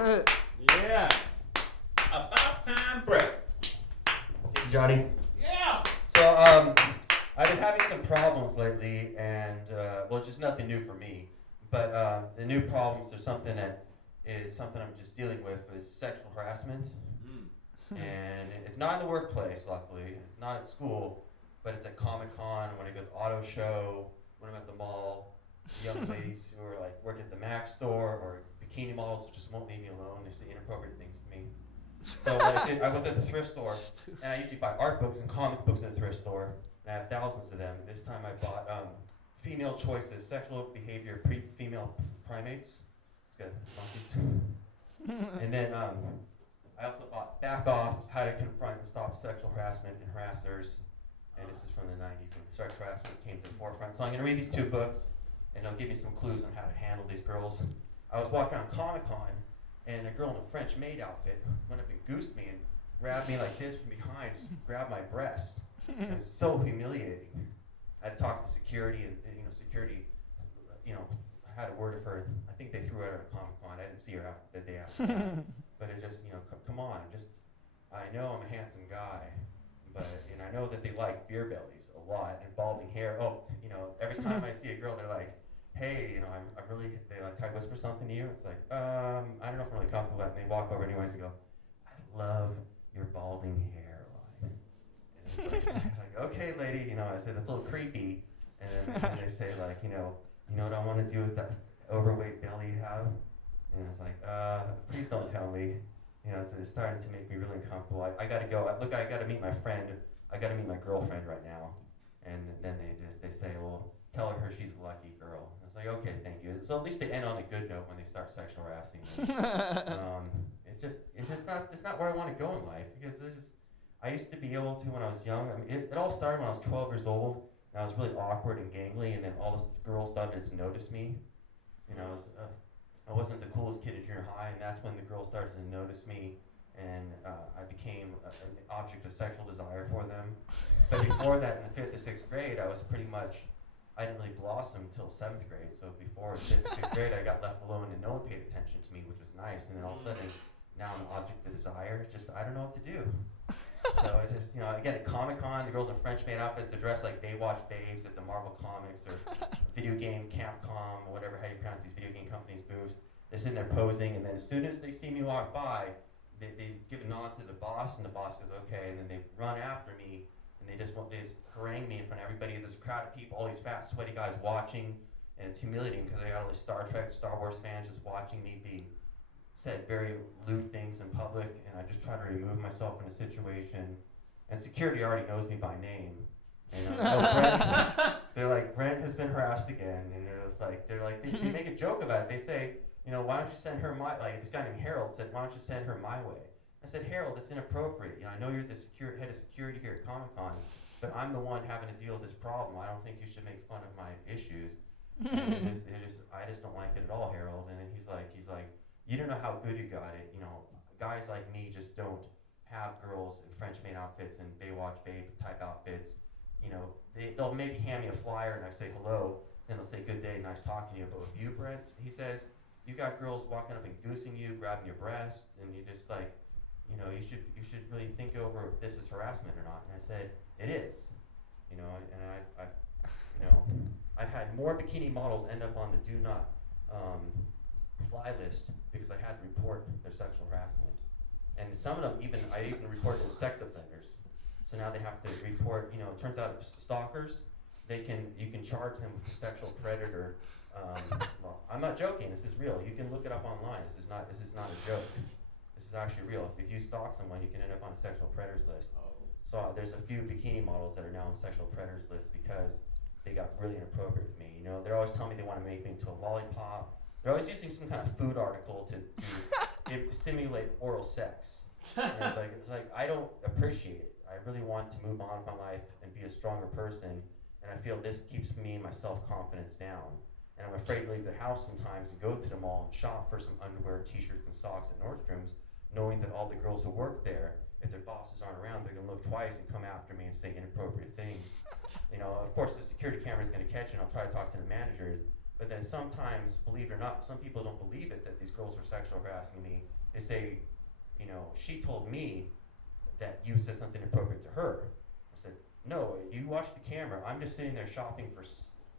Yeah. About time break. Johnny. Yeah. So, I've been having some problems lately, and well, it's just nothing new for me. But the new problems are something that is something I'm just dealing with is sexual harassment, and it's not in the workplace, luckily. It's not at school, but it's at Comic-Con, when I go to the auto show, when I'm at the mall. Young ladies who are like working at the Mac store or bikini models who just won't leave me alone. They say inappropriate things to me. So what I did, I went to the thrift store, and I usually buy art books and comic books in the thrift store, and I have thousands of them. And this time I bought Female Choices, Sexual Behavior, Female Primates. It's got monkeys. And then I also bought Back Off, How to Confront and Stop Sexual Harassment and Harassers. And this is from the 90s when sexual harassment came to the forefront. So I'm going to read these two books, and they'll give you some clues on how to handle these girls. I was walking around Comic-Con, and a girl in a French maid outfit went up and goosed me and grabbed me like this from behind, just grabbed my breast. It was so humiliating. I had to talk to security, and security, had a word of her. I think they threw her out of Comic-Con. I didn't see her the day after that. But it just, come on. I know I'm a handsome guy, but I know that they like beer bellies a lot and balding hair. Oh, every time I see a girl, they're like, hey, I'm really, they like, can I whisper something to you? It's like, I don't know if I'm really comfortable with that. And they walk over anyways and go, I love your balding hairline. And it's like, okay, lady, I said, that's a little creepy. And then they say, like, you know what I want to do with that overweight belly you have? And I was like, please don't tell me. So it's starting to make me really uncomfortable. I got to go. Look, I got to meet my friend. I got to meet my girlfriend right now. And then they say, well, tell her she's a lucky girl. And I was like, okay, thank you. So at least they end on a good note when they start sexual harassing me. It's not where I want to go in life, because I used to be able to when I was young. I mean, it all started when I was 12 years old, and I was really awkward and gangly, and then all the girls started to notice me. I wasn't the coolest kid in junior high, and that's when the girls started to notice me, and I became an object of sexual desire for them. But before that, in the 5th to 6th grade, I didn't really blossom until 7th grade. So before 5th to 6th grade, I got left alone, and no one paid attention to me, which was nice. And then all of a sudden, now I'm an object of desire. I don't know what to do. So again, at Comic-Con, the girls in French maid outfits, they're dressed like Baywatch babes at the Marvel Comics or video game Capcom, or whatever, how you pronounce these video game companies' booths. They're sitting there posing, and then as soon as they see me walk by, they give a nod to the boss, and the boss goes, okay, and then they run after me, and they just harangue me in front of everybody. There's a crowd of people, all these fat, sweaty guys watching, and it's humiliating because I got all these Star Trek, Star Wars fans just watching me be said very lewd things in public, and I just try to remove myself from the situation. And security already knows me by name. And Brent, they're like, Brent has been harassed again, and they make a joke about it. They say, why don't you send her this guy named Harold said, why don't you send her my way? I said, Harold, it's inappropriate. I know you're the head of security here at Comic-Con, but I'm the one having to deal with this problem. I don't think you should make fun of my issues. I just don't like it at all, Harold. And then he's like, you don't know how good you got it. Guys like me just don't have girls in French maid outfits and Baywatch babe type outfits. They'll maybe hand me a flyer and I say hello, then they'll say good day, nice talking to you. But with you, Brent, he says, you got girls walking up and goosing you, grabbing your breasts, and you just like, you should really think over if this is harassment or not. And I said, it is. And I've had more bikini models end up on the do not fly list because I had to report their sexual harassment. And some of them I even reported as sex offenders. So now they have to report, it turns out stalkers, you can charge them with sexual predator. Well, I'm not joking, this is real. You can look it up online. This is not a joke. This is actually real. If you stalk someone, you can end up on a sexual predators list. So there's a few bikini models that are now on sexual predators list because they got really inappropriate with me. They're always telling me they want to make me into a lollipop. They're always using some kind of food article to simulate oral sex. And it's like I don't appreciate it. I really want to move on with my life and be a stronger person, and I feel this keeps me and my self-confidence down. And I'm afraid to leave the house sometimes and go to the mall and shop for some underwear, t-shirts, and socks at Nordstrom's, knowing that all the girls who work there, if their bosses aren't around, they're going to look twice and come after me and say inappropriate things. Of course, the security camera is going to catch it, and I'll try to talk to the managers, But then sometimes, believe it or not, some people don't believe it that these girls are sexual harassing me. They say, you know, she told me that you said something inappropriate to her. I said, no, you watch the camera. I'm just sitting there shopping for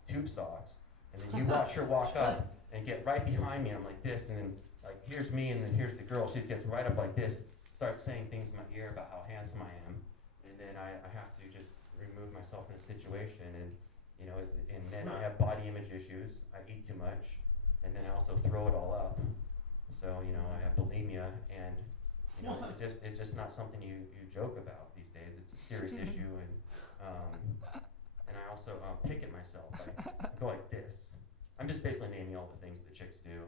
tube socks, and then you watch her walk up and get right behind me. I'm like this, and then like here's me, and then here's the girl. She just gets right up like this, starts saying things in my ear about how handsome I am, and then I have to just remove myself from the situation, and you know, and then I have body image issues. I eat too much, and then I also throw it all up. So you know, I have bulimia, and you know, it's just not something you joke about these days. It's a serious issue, and I also pick at myself. I go like this. I'm just basically naming all the things that chicks do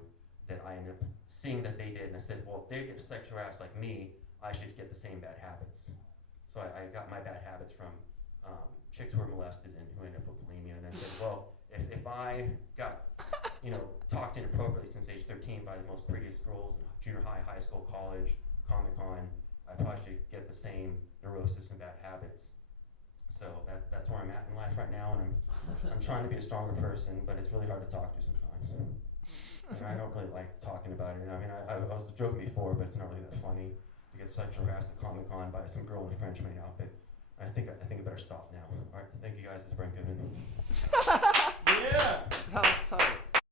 that I end up seeing that they did, and I said, well, if they get sexual harassed like me, I should get the same bad habits. So I got my bad habits from chicks who were molested and who ended up with bulimia, and I said, well, if I got, you know, talked inappropriately since age 13 by the most prettiest girls in junior high, high school, college, Comic-Con, I probably should get the same neurosis and bad habits. So that's where I'm at in life right now, and I'm trying to be a stronger person, but it's really hard to talk to sometimes. And I don't really like talking about it. I mean, I was joking before, but it's not really that funny to get sexual harassed at Comic-Con by some girl in a French maid outfit. I think I better stop now. All right, thank you guys. This is Brent Goodman. Yeah. That was tight.